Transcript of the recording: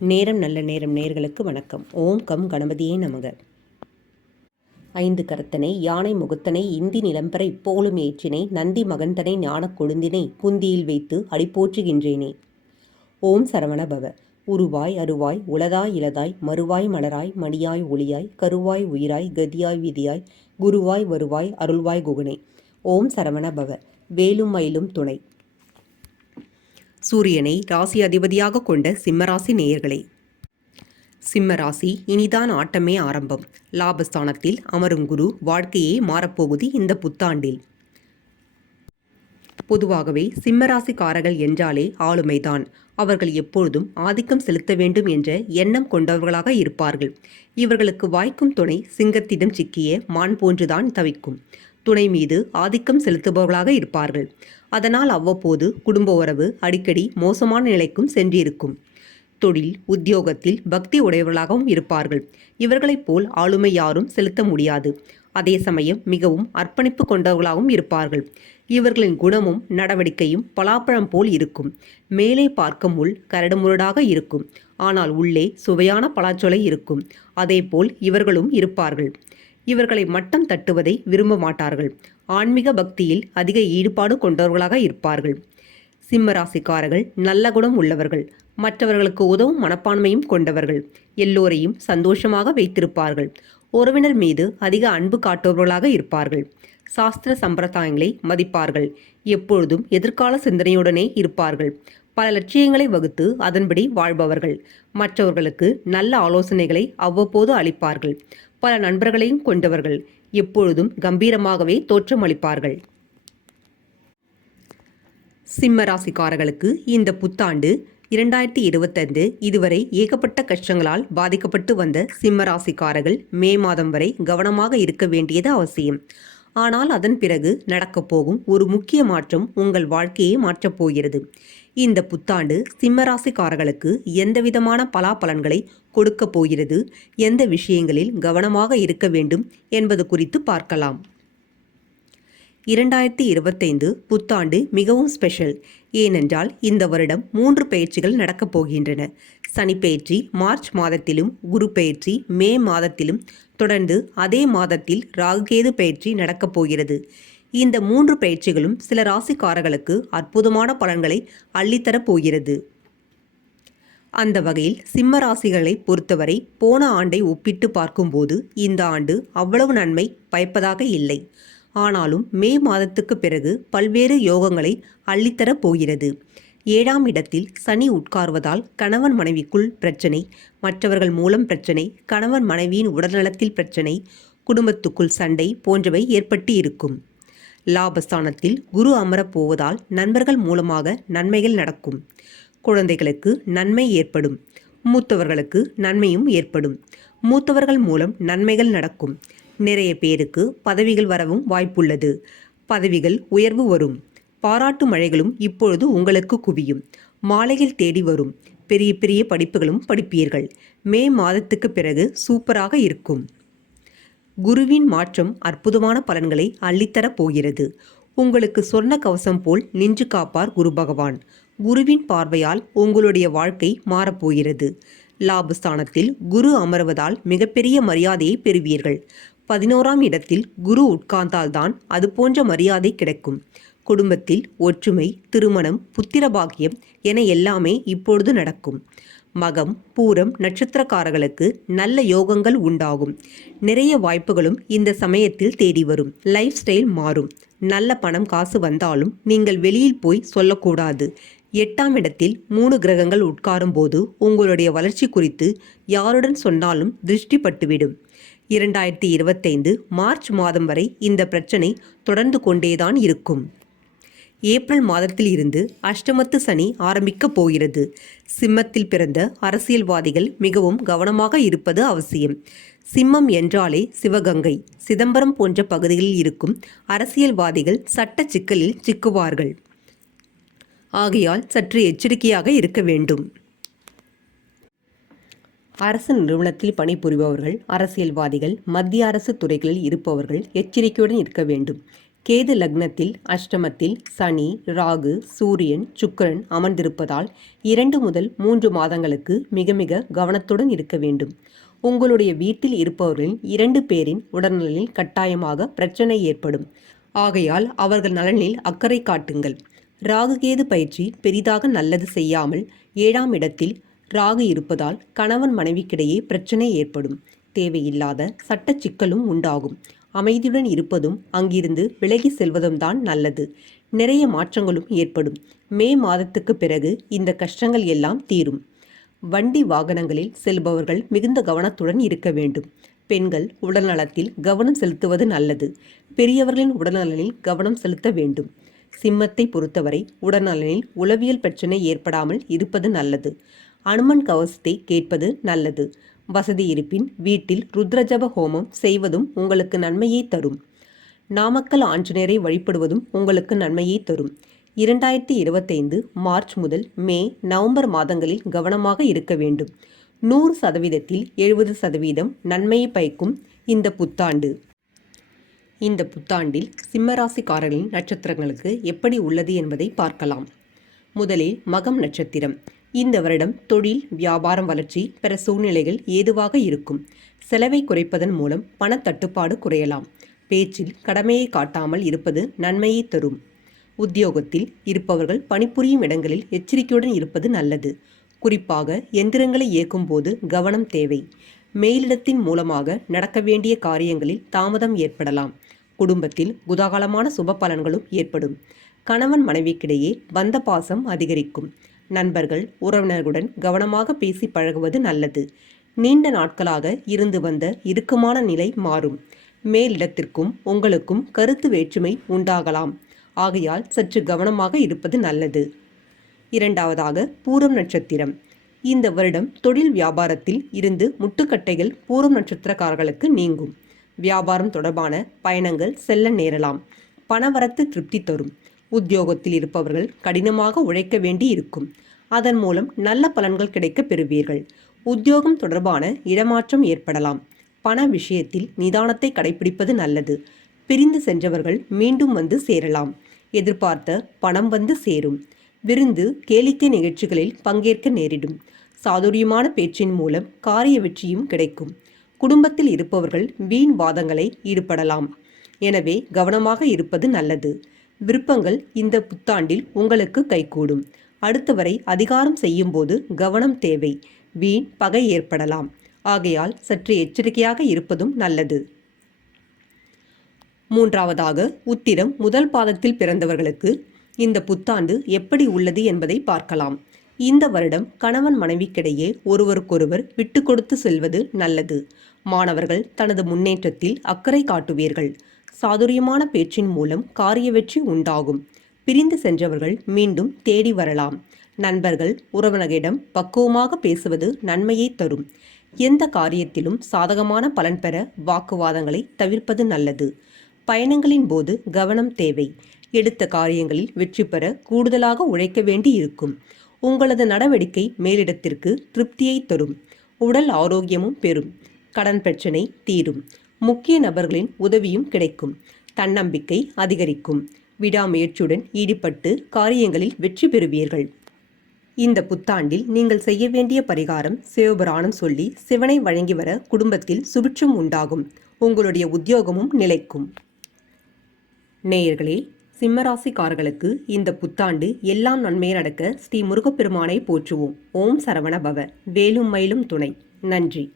நேரம் நல்ல நேரம் நேர்களுக்கு வணக்கம். ஓம் கம் கணபதியே நமக. ஐந்து கரத்தனை யானை முகத்தனை இந்தி நிலம்பரை போலும் ஏற்றினை நந்தி மகந்தனை ஞானக் கொழுந்தினை புந்தியில் வைத்து அடிப்போற்றுகின்றேனே ஓம் சரவண பவ. உருவாய் அருவாய் உளதாய் இலதாய் மறுவாய் மலராய் மணியாய் ஒளியாய் கருவாய் உயிராய் கதியாய் விதியாய் குருவாய் வருவாய் அருள்வாய் குகனே. ஓம் சரவண பவ. வேலும் மயிலும் துணை. சூரியனை ராசி அதிபதியாக கொண்ட சிம்மராசி நேயர்களே. சிம்மராசி இனிதான் ஆட்டமே ஆரம்பம். லாபஸ்தானத்தில் அமரும் குரு வாழ்க்கையே மாறப்போகுது இந்த புத்தாண்டில். பொதுவாகவே சிம்மராசிக்காரர்கள் என்றாலே ஆளுமைதான். அவர்கள் எப்பொழுதும் ஆதிக்கம் செலுத்த வேண்டும் என்ற எண்ணம் கொண்டவர்களாக இருப்பார்கள். இவர்களுக்கு வாய்க்கும் துணை சிங்கத்திடம் சிக்கிய மான் போன்றுதான் தவிக்கும். துணை மீது ஆதிக்கம் செலுத்துபவர்களாக இருப்பார்கள். அதனால் அவ்வப்போது குடும்ப உறவு அடிக்கடி மோசமான நிலைக்கும் சென்றிருக்கும். தொழில் உத்தியோகத்தில் பக்தி உடையவர்களாகவும் இருப்பார்கள். இவர்களைப் போல் ஆளுமை யாரும் செலுத்த முடியாது. அதே சமயம் மிகவும் அர்ப்பணிப்பு கொண்டவர்களாகவும் இருப்பார்கள். இவர்களின் குணமும் நடவடிக்கையும் பலாப்பழம் போல் இருக்கும். மேலே பார்க்கும் உள் கரடுமுரடாக இருக்கும். ஆனால் உள்ளே சுவையான பலாச்சொலை இருக்கும். அதேபோல் இவர்களும் இருப்பார்கள். இவர்களை மட்டம் தட்டுவதை விரும்ப மாட்டார்கள். ஆன்மீக பக்தியில் அதிக ஈடுபாடு கொண்டவர்களாக இருப்பார்கள். சிம்ம ராசிக்காரர்கள் நல்ல குணம் உள்ளவர்கள். மற்றவர்களுக்கு உதவும் மனப்பான்மையும் கொண்டவர்கள். எல்லோரையும் சந்தோஷமாக வைத்திருப்பார்கள். உறவினர் மீது அதிக அன்பு காட்டுபவர்களாக இருப்பார்கள். சாஸ்திர சம்பிரதாயங்களை மதிப்பார்கள். எப்பொழுதும் எதிர்கால சிந்தனையுடனே இருப்பார்கள். பல லட்சியங்களை வகுத்து அதன்படி வாழ்பவர்கள். மற்றவர்களுக்கு நல்ல ஆலோசனைகளை அவ்வப்போது அளிப்பார்கள். பல நண்பர்களையும் கொண்டவர்கள். எப்பொழுதும் கம்பீரமாகவே தோற்றமளிப்பார்கள். சிம்ம ராசிக்காரர்களுக்கு இந்த புத்தாண்டு இரண்டாயிரத்தி இருபத்தைந்து இதுவரை ஏகப்பட்ட கஷ்டங்களால் பாதிக்கப்பட்டு வந்த சிம்ம ராசிக்காரர்கள் மே மாதம் வரை கவனமாக இருக்க வேண்டியது அவசியம். ஆனால் அதன் பிறகு நடக்கப் போகும் ஒரு முக்கிய மாற்றம் உங்கள் வாழ்க்கையை மாற்றப் போகிறது. இந்த புத்தாண்டு சிம்மராசிக்காரர்களுக்கு எந்தவிதமான பலாபலன்களை கொடுக்கப் போகிறது எந்த விஷயங்களில் கவனமாக இருக்க வேண்டும் என்பது குறித்து பார்க்கலாம். இரண்டாயிரத்தி இருபத்தைந்து புத்தாண்டு மிகவும் ஸ்பெஷல். ஏனென்றால் இந்த வருடம் மூன்று பயிற்சிகள் நடக்கப் போகின்றன. சனிப்பெயர்ச்சி மார்ச் மாதத்திலும் குரு பயிற்சி மே மாதத்திலும் தொடர்ந்து அதே மாதத்தில் ராகுகேது பயிற்சி நடக்கப் போகிறது. இந்த மூன்று பயிற்சிகளும் சில ராசிக்காரர்களுக்கு அற்புதமான பலன்களை அள்ளித்தரப் போகிறது. அந்த வகையில் சிம்ம ராசிகளை பொறுத்தவரை போன ஆண்டை ஒப்பிட்டு பார்க்கும்போது இந்த ஆண்டு அவ்வளவு நன்மை பயப்பதாக இல்லை. ஆனாலும் மே மாதத்துக்கு பிறகு பல்வேறு யோகங்களை அள்ளித்தரப் போகிறது. ஏழாம் இடத்தில் சனி உட்கார்வதால் கணவன் மனைவிக்குள் பிரச்சனை மற்றவர்கள் மூலம் பிரச்சனை கணவன் மனைவியின் உடல்நலத்தில் பிரச்சனை குடும்பத்துக்குள் சண்டை போன்றவை ஏற்பட்டு இருக்கும். லாபஸ்தானத்தில் குரு அமரப் போவதால் நண்பர்கள் மூலமாக நன்மைகள் நடக்கும். குழந்தைகளுக்கு நன்மை ஏற்படும். மூத்தவர்களுக்கு நன்மையும் ஏற்படும். மூத்தவர்கள் மூலம் நன்மைகள் நடக்கும். நிறைய பேருக்கு பதவிகள் வரவும் வாய்ப்புள்ளது. பதவிகள் உயர்வு வரும். பாராட்டு மழைகளும் இப்பொழுது உங்களுக்கு குவியும். மாலையில் தேடி வரும். பெரிய பெரிய படிப்புகளும் படிப்பீர்கள். மே மாதத்துக்கு பிறகு சூப்பராக இருக்கும். குருவின் மாற்றம் அற்புதமான பலன்களை அள்ளித்தரப் போகிறது. உங்களுக்கு சொர்ண கவசம் போல் நெஞ்சு காப்பார் குரு பகவான். குருவின் பார்வையால் உங்களுடைய வாழ்க்கை மாறப்போகிறது லாபஸ்தானத்தில் குரு அமர்வதால் மிகப்பெரிய மரியாதையை பெறுவீர்கள். பதினோராம் இடத்தில் குரு உட்கார்ந்தால்தான் அது போன்ற மரியாதை கிடைக்கும். குடும்பத்தில் ஒற்றுமை திருமணம் புத்திரபாகியம் என எல்லாமே இப்பொழுது நடக்கும். மகம் பூரம் நட்சத்திரக்காரர்களுக்கு நல்ல யோகங்கள் உண்டாகும். நிறைய வாய்ப்புகளும் இந்த சமயத்தில் தேடி வரும். லைஃப் ஸ்டைல் மாறும். நல்ல பணம் காசு வந்தாலும் நீங்கள் வெளியில் போய் சொல்லக்கூடாது. எட்டாம் இடத்தில் மூணு கிரகங்கள் உட்காரும் போது உங்களுடைய வளர்ச்சி குறித்து யாருடன் சொன்னாலும் திருஷ்டி பட்டுவிடும். இரண்டாயிரத்தி இருபத்தைந்து மார்ச் மாதம் வரை இந்த பிரச்சனை தொடர்ந்து கொண்டேதான் இருக்கும். ஏப்ரல் மாதத்தில் இருந்து அஷ்டமத்து சனி ஆரம்பிக்கப் போகிறது. சிம்மத்தில் பிறந்த அரசியல்வாதிகள் மிகவும் கவனமாக இருப்பது அவசியம். சிம்மம் என்றாலே சிவகங்கை சிதம்பரம் போன்ற பகுதிகளில் இருக்கும் அரசியல்வாதிகள் சட்ட சிக்கலில் சிக்குவார்கள். ஆகையால் சற்று எச்சரிக்கையாக இருக்க வேண்டும். அரசு நிறுவனத்தில் பணிபுரிபவர்கள் அரசியல்வாதிகள் மத்திய அரசு துறைகளில் இருப்பவர்கள் எச்சரிக்கையுடன் இருக்க வேண்டும். கேது லக்னத்தில் அஷ்டமத்தில் சனி ராகு சூரியன் சுக்கரன் அமர்ந்திருப்பதால் இரண்டு முதல் மூன்று மாதங்களுக்கு மிக மிக கவனத்துடன் இருக்க வேண்டும். உங்களுடைய வீட்டில் இருப்பவர்களின் இரண்டு பேரின் உடல்நலனில் கட்டாயமாக பிரச்சனை ஏற்படும். ஆகையால் அவர்கள் நலனில் அக்கறை காட்டுங்கள். ராகு கேது பயிற்சி பெரிதாக நல்லது செய்யாமல் ஏழாம் இடத்தில் ராகு இருப்பதால் கணவன் மனைவிக்கிடையே பிரச்சனை ஏற்படும். தேவையில்லாத சட்ட சிக்கலும் உண்டாகும். அமைதியுடன் இருப்பதும் அங்கிருந்து விலகி செல்வதும் தான் நல்லது. நிறைய மாற்றங்களும் ஏற்படும். மே மாதத்துக்கு பிறகு இந்த கஷ்டங்கள் எல்லாம் தீரும். வண்டி வாகனங்களில் செல்பவர்கள் மிகுந்த கவனத்துடன் இருக்க வேண்டும். பெண்கள் உடல்நலத்தில் கவனம் செலுத்துவது நல்லது. பெரியவர்களின் உடல்நலனில் கவனம் செலுத்த வேண்டும். சிம்மத்தை பொறுத்தவரை உடல்நலனில் உளவியல் பிரச்சனை ஏற்படாமல் இருப்பது நல்லது. அனுமன் கவசத்தை கேட்பது நல்லது. வசதி இருப்பின் வீட்டில் ருத்ரஜப ஹோமம் செய்வதும் உங்களுக்கு நன்மையை தரும். நாமக்கல் ஆஞ்சநேயரை வழிபடுவதும் உங்களுக்கு நன்மையை தரும். இரண்டாயிரத்தி இருபத்தைந்து மார்ச் முதல் மே நவம்பர் மாதங்களில் கவனமாக இருக்க வேண்டும். நூறு சதவீதத்தில் எழுபது சதவீதம் நன்மையை பயக்கும் இந்த புத்தாண்டு. இந்த புத்தாண்டில் சிம்மராசிக்காரர்களின் நட்சத்திரங்களுக்கு எப்படி உள்ளது என்பதை பார்க்கலாம். முதலில் மகம் நட்சத்திரம். இந்த வருடம் தொழில் வியாபாரம் வளர்ச்சி பெற சூழ்நிலைகள் ஏதுவாக இருக்கும். செலவை குறைப்பதன் மூலம் பணத்தட்டுப்பாடு குறையலாம். பேச்சில் கடமையை காட்டாமல் இருப்பது நன்மையை தரும். உத்தியோகத்தில் இருப்பவர்கள் பணிபுரியும் இடங்களில் எச்சரிக்கையுடன் இருப்பது நல்லது. குறிப்பாக எந்திரங்களை இயக்கும் போது கவனம் தேவை. மேலிடத்தின் மூலமாக நடக்க வேண்டிய காரியங்களில் தாமதம் ஏற்படலாம். குடும்பத்தில் குதாகலமான சுப பலன்களும் ஏற்படும். கணவன் மனைவிக்கிடையே பந்த பாசம் அதிகரிக்கும். நண்பர்கள் உறவினர்களுடன் கவனமாக பேசி பழகுவது நல்லது. நீண்ட நாட்களாக இருந்து வந்த இறுக்கமான நிலை மாறும். மேலிடத்திற்கும் உங்களுக்கும் கருத்து வேற்றுமை உண்டாகலாம். ஆகையால் சற்று கவனமாக இருப்பது நல்லது. இரண்டாவதாக பூரம் நட்சத்திரம். இந்த வருடம் தொழில் வியாபாரத்தில் இருந்து முட்டுக்கட்டைகள் பூரம் நட்சத்திரக்காரர்களுக்கு நீங்கும். வியாபாரம் தொடர்பான பயணங்கள் செல்ல நேரலாம். பணவரத்து திருப்தி தரும். உத்தியோகத்தில் இருப்பவர்கள் கடினமாக உழைக்க வேண்டி இருக்கும் அதன் மூலம் நல்ல பலன்கள் கிடைக்க பெறுவீர்கள். உத்தியோகம் தொடர்பான இடமாற்றம் ஏற்படலாம். பண விஷயத்தில் நிதானத்தை கடைபிடிப்பது நல்லது. பிரிந்து சென்றவர்கள் மீண்டும் வந்து சேரலாம். எதிர்பார்த்த பணம் வந்து சேரும். விருந்து கேளிக்கை நிகழ்ச்சிகளில் பங்கேற்க நேரிடும். சாதுரியமான பேச்சின் மூலம் காரிய வெற்றியும் கிடைக்கும். குடும்பத்தில் இருப்பவர்கள் வீண் வாதங்களை ஈடுபடலாம். எனவே கவனமாக இருப்பது நல்லது. விருப்பங்கள் இந்த புத்தாண்டில் உங்களுக்கு கைகூடும். அடுத்தவரை அதிகாரம் செய்யும்போது கவனம் தேவை. வீண் பகை ஏற்படலாம். ஆகையால் சற்று எச்சரிக்கையாக இருப்பதும் நல்லது. மூன்றாவதாக உத்திரம் முதல் பாதத்தில் பிறந்தவர்களுக்கு இந்த புத்தாண்டு எப்படி உள்ளது என்பதை பார்க்கலாம். இந்த வருடம் கணவன் மனைவிக்கிடையே ஒருவருக்கொருவர் விட்டு கொடுத்து செல்வது நல்லது. மாணவர்கள் தனது முன்னேற்றத்தில் அக்கறை காட்டுவீர்கள். சாதுரியமான பேச்சின் மூலம் காரிய வெற்றி உண்டாகும். பிரிந்து சென்றவர்கள் மீண்டும் தேடி வரலாம். நண்பர்கள் உறவினர்களிடம் பக்குவமாக பேசுவது நன்மையை தரும். எந்த காரியத்திலும் சாதகமான பலன் பெற வாக்குவாதங்களை தவிர்ப்பது நல்லது. பயணங்களின் போது கவனம் தேவை. எடுத்த காரியங்களில் வெற்றி பெற கூடுதலாக உழைக்க வேண்டி இருக்கும். உங்களது நடவடிக்கை மேலிடத்திற்கு திருப்தியை தரும். உடல் ஆரோக்கியமும் பெறும். கடன் பிரச்சனை தீரும். முக்கிய நபர்களின் உதவியும் கிடைக்கும். தன்னம்பிக்கை அதிகரிக்கும். விடாமுயற்சியுடன் ஈடுபட்டு காரியங்களில் வெற்றி பெறுவீர்கள். இந்த புத்தாண்டில் நீங்கள் செய்ய வேண்டிய பரிகாரம் சிவபுராணம் சொல்லி சிவனை வழங்கி வர குடும்பத்தில் சுபிட்சம் உண்டாகும். உங்களுடைய உத்தியோகமும் நிலைக்கும். நேயர்களே சிம்மராசிக்காரர்களுக்கு இந்த புத்தாண்டு எல்லாம் நன்மையை நடக்க ஸ்ரீ முருகப்பெருமானை போற்றுவோம். ஓம் சரவண பவ. வேலும் மயிலும் துணை. நன்றி.